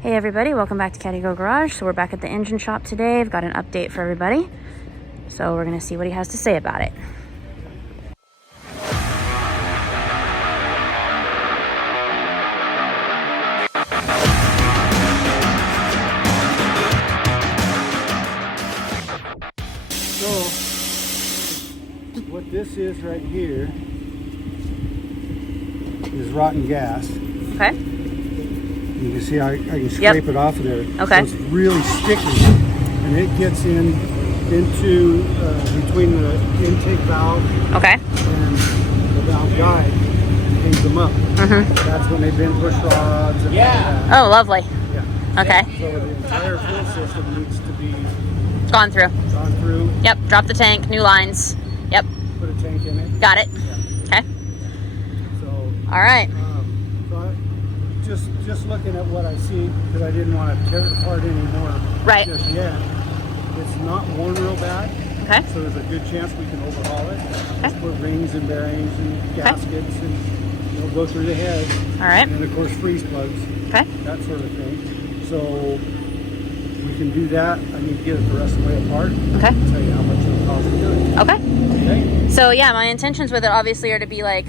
Hey everybody, welcome back to Caddy Go Garage. So we're back at the engine shop today. I've got an update for everybody. So we're gonna see what he has to say about it. So, what this is right here is rotten gas. Okay. You can see I can scrape it off of there. Okay. So it's really sticky, and it gets into between the intake valve Okay. and the valve guide, hangs them up. That's when they've been push rods. And all that. Oh, lovely. Yeah. Okay. So the entire fuel system needs to be Gone through. gone through. Yep. Drop the tank. New lines. Yep. Put a tank in it. Got it. Yeah. Okay. So. All right. Just looking at what I see, because I didn't want to tear it apart anymore Right. just yet. It's not worn real bad, Okay. so there's a good chance we can overhaul it. Okay. Just put rings and bearings and gaskets and go through the head. All right. And then of course freeze plugs, Okay. that sort of thing. So we can do that. I need to get it the rest of the way apart. Okay. I'll tell you how much it'll cost to do it. Okay. Okay. So yeah, my intentions with it obviously are to be like